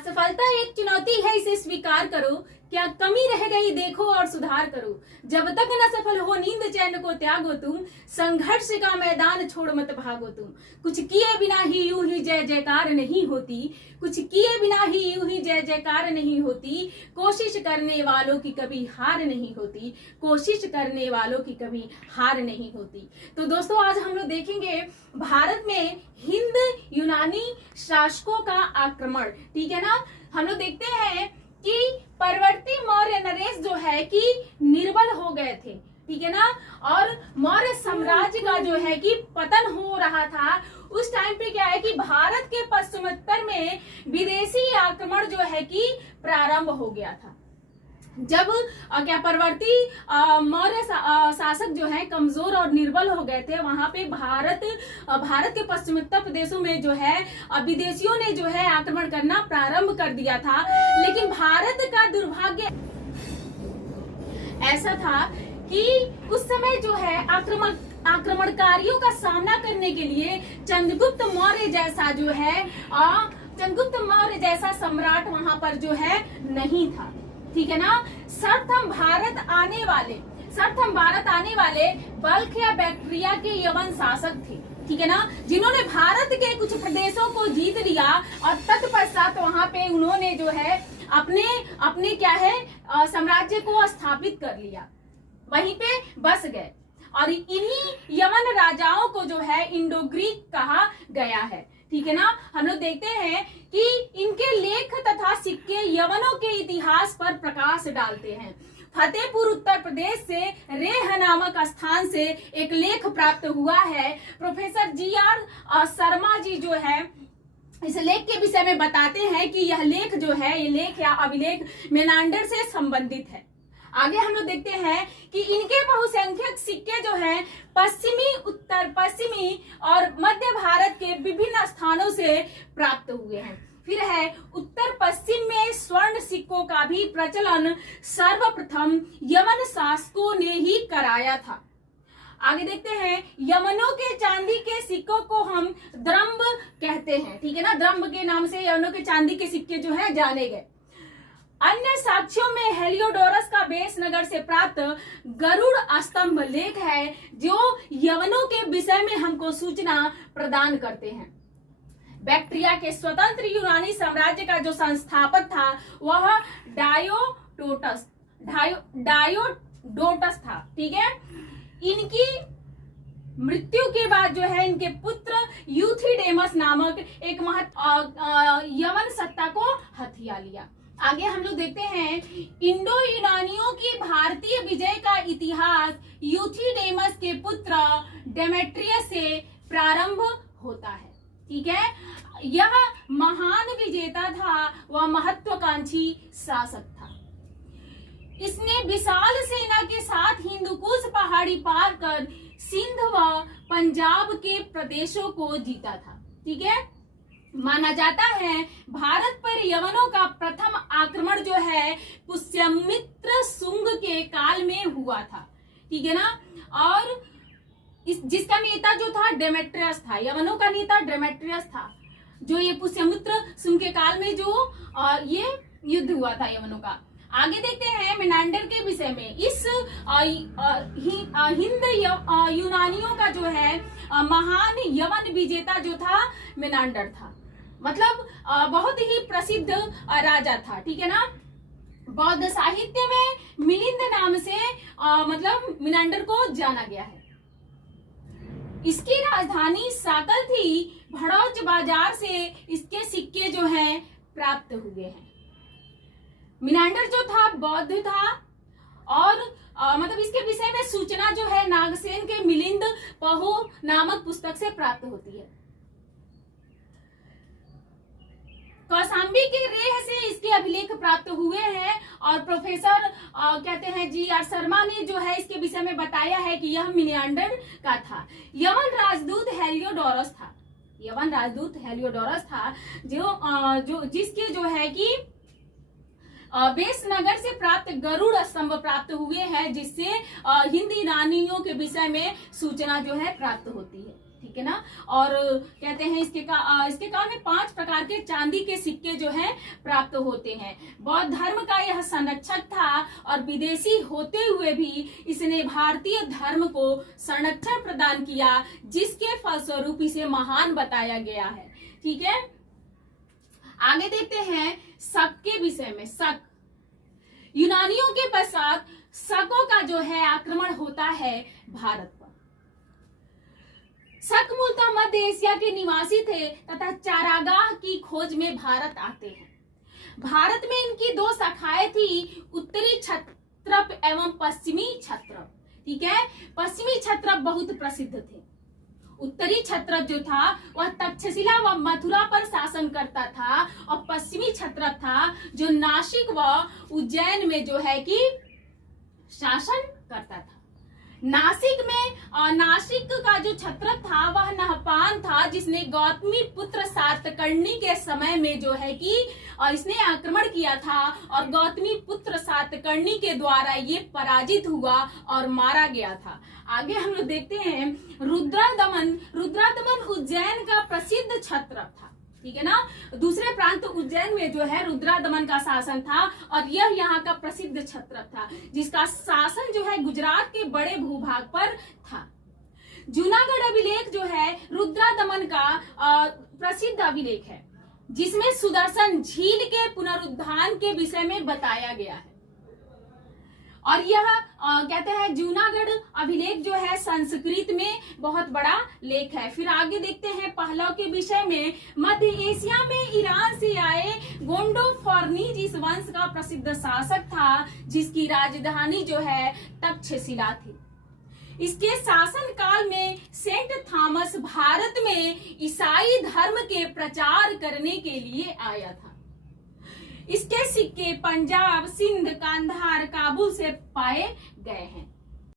असफलता एक चुनौती है, इसे स्वीकार करो। क्या कमी रह गई देखो और सुधार करो। जब तक न सफल हो नींद चैन को त्यागो तुम, संघर्ष का मैदान छोड़ मत भागो तुम। कुछ किए बिना ही यूं ही जय जयकार नहीं होती, कुछ किए बिना ही यूं ही जय जयकार नहीं होती। कोशिश करने वालों की कभी हार नहीं होती, कोशिश करने वालों की कभी हार नहीं होती। तो दोस्तों, आज हम लोग देखेंगे भारत में हिंद यूनानी शासकों का आक्रमण। ठीक है ना। हम लोग देखते हैं कि परवर्ती मौर्य नरेश जो है कि निर्बल हो गए थे। ठीक है ना। और मौर्य साम्राज्य का जो है कि पतन हो रहा था। उस टाइम पे क्या है कि भारत के पश्चिमोत्तर में विदेशी आक्रमण जो है कि प्रारंभ हो गया था। जब क्या परवर्ती मौर्य शासक जो है कमजोर और निर्बल हो गए थे, वहां पे भारत के पश्चिमोत्तर प्रदेशों में जो है विदेशियों ने जो है आक्रमण करना प्रारंभ कर दिया था। लेकिन भारत का दुर्भाग्य ऐसा था कि उस समय जो है आक्रमणकारियों का सामना करने के लिए चंद्रगुप्त मौर्य जैसा जो है चंद्रगुप्त मौर्य जैसा सम्राट वहां पर जो है नहीं था। ठीक है ना। सर्वप्रथम भारत आने वाले बल्ख या बैक्ट्रिया के यवन शासक थे। ठीक है ना। जिन्होंने भारत के कुछ प्रदेशों को जीत लिया और तत्पश्चात वहां पे उन्होंने जो है अपने क्या है साम्राज्य को स्थापित कर लिया, वहीं पे बस गए। और इन्हीं यवन राजाओं को जो है इंडो ग्रीक कहा गया है। ठीक है ना। हम लोग देखते हैं कि इनके लेख तथा सिक्के यवनों के इतिहास पर प्रकाश डालते हैं। फतेहपुर उत्तर प्रदेश से रेह नामक स्थान से एक लेख प्राप्त हुआ है। प्रोफेसर GR शर्मा जी जो है इस लेख के विषय में बताते हैं कि यह लेख जो है, ये लेख या अभिलेख मेनांडर से संबंधित है। आगे हम लोग देखते हैं कि इनके बहुसंख्यक सिक्के जो हैं पश्चिमी, उत्तर पश्चिमी और मध्य भारत के विभिन्न स्थानों से प्राप्त हुए हैं। फिर है उत्तर पश्चिम में स्वर्ण सिक्कों का भी प्रचलन सर्वप्रथम यमन शासकों ने ही कराया था। आगे देखते हैं, यमनों के चांदी के सिक्कों को हम द्रंब कहते हैं। ठीक है ना। द्रंब के नाम से यमनों के चांदी के सिक्के जो है जाने गए। अन्य साक्ष्यों में हेलियोडोरस का बेसनगर से प्राप्त गरुड़ स्तंभ लेख है, जो यवनों के विषय में हमको सूचना प्रदान करते हैं। बैक्ट्रिया के स्वतंत्र यूनानी साम्राज्य का जो संस्थापक था वह डायोडोटस था। ठीक है। इनकी मृत्यु के बाद जो है इनके पुत्र यूथिडेमस नामक एक यवन सत्ता को हथिया लिया। आगे हम लोग देखते हैं, इंडो यूनानियों की भारतीय विजय का इतिहास यूथिडेमस के पुत्र डेमेट्रियस से प्रारंभ होता है। ठीक है। यह महान विजेता था, वह महत्वाकांक्षी शासक था। इसने विशाल सेना के साथ हिंदुकुश पहाड़ी पार कर सिंध व पंजाब के प्रदेशों को जीता था। ठीक है। माना जाता है भारत पर यवनों का प्रथम आक्रमण जो है पुष्यमित्र शुंग के काल में हुआ था। ठीक है ना। और जिसका नेता जो था डेमेट्रियस था, यवनों का नेता डेमेट्रियस था, जो ये पुष्यमित्र शुंग के काल में जो ये युद्ध हुआ था यवनों का। आगे देखते हैं मेनांडर के विषय में। इस हिंद यूनानियों का जो है महान यवन विजेता जो था मेनांडर था। मतलब बहुत ही प्रसिद्ध राजा था। ठीक है ना। बौद्ध साहित्य में मिलिंद नाम से मतलब मेनांडर को जाना गया है। इसकी राजधानी साकल थी। भड़ौच बाजार से इसके सिक्के जो हैं प्राप्त हुए हैं। मेनांडर जो था बौद्ध था और मतलब इसके विषय में सूचना जो है नागसेन के मिलिंद पहो नामक पुस्तक से प्राप्त होती है। कौशाम्बी के रेह से इसके अभिलेख प्राप्त हुए हैं और प्रोफेसर कहते हैं GR शर्मा ने जो है इसके विषय में बताया है कि यह मेनांडर का था। यवन राजदूत हेलियोडोरस था जो जिसके जो है कि बेसनगर से प्राप्त गरुड़ स्तंभ प्राप्त हुए हैं, जिससे हिंदी रानियों के विषय में सूचना जो है प्राप्त होती है। ठीक है ना। और कहते हैं इसके काल में 5 प्रकार के चांदी के सिक्के जो हैं प्राप्त होते हैं। बौद्ध धर्म का यह संरक्षक था और विदेशी होते हुए भी इसने भारतीय धर्म को संरक्षण प्रदान किया, जिसके फलस्वरूप इसे महान बताया गया है। ठीक है, आगे देखते हैं शक के विषय में। शक, यूनानियों के पश्चात शकों का जो है आक्रमण होता है भारत पर। शक मूलतः मध्य एशिया के निवासी थे तथा चारागाह की खोज में भारत आते हैं। भारत में इनकी 2 शाखाएं थी, उत्तरी क्षत्रप एवं पश्चिमी क्षत्रप। ठीक है, पश्चिमी क्षत्रप बहुत प्रसिद्ध थे। उत्तरी क्षत्रप जो था वह तक्षशिला व मथुरा पर शासन करता था, और पश्चिमी क्षत्रप था जो नासिक व उज्जैन में जो है कि शासन करता था। नासिक का जो क्षत्रप था वह नहपान था, जिसने गौतमी पुत्र सातकर्णी के समय में जो है कि इसने आक्रमण किया था, और गौतमी पुत्र सातकर्णी के द्वारा ये पराजित हुआ और मारा गया था। आगे हम लोग देखते हैं रुद्रदमन उज्जैन का प्रसिद्ध क्षत्रप था। ठीक है ना, दूसरे प्रांत उज्जैन में जो है रुद्रदमन का शासन था, और यह यहाँ का प्रसिद्ध क्षत्रप था, जिसका शासन जो है गुजरात के बड़े भूभाग पर था। जूनागढ़ अभिलेख जो है रुद्रदमन का प्रसिद्ध अभिलेख है, जिसमें सुदर्शन झील के पुनरुद्धार के विषय में बताया गया है। और यह कहते हैं जूनागढ़ अभिलेख जो है संस्कृत में बहुत बड़ा लेख है। फिर आगे देखते हैं पहलव के विषय में। मध्य एशिया में ईरान से आए गोंडोफोर्नीज इस वंश का प्रसिद्ध शासक था, जिसकी राजधानी जो है तक्षशिला थी। इसके शासन काल में सेंट थॉमस भारत में ईसाई धर्म के प्रचार करने के लिए आया था। इसके सिक्के पंजाब, सिंध, कांधार, काबुल से पाए गए हैं।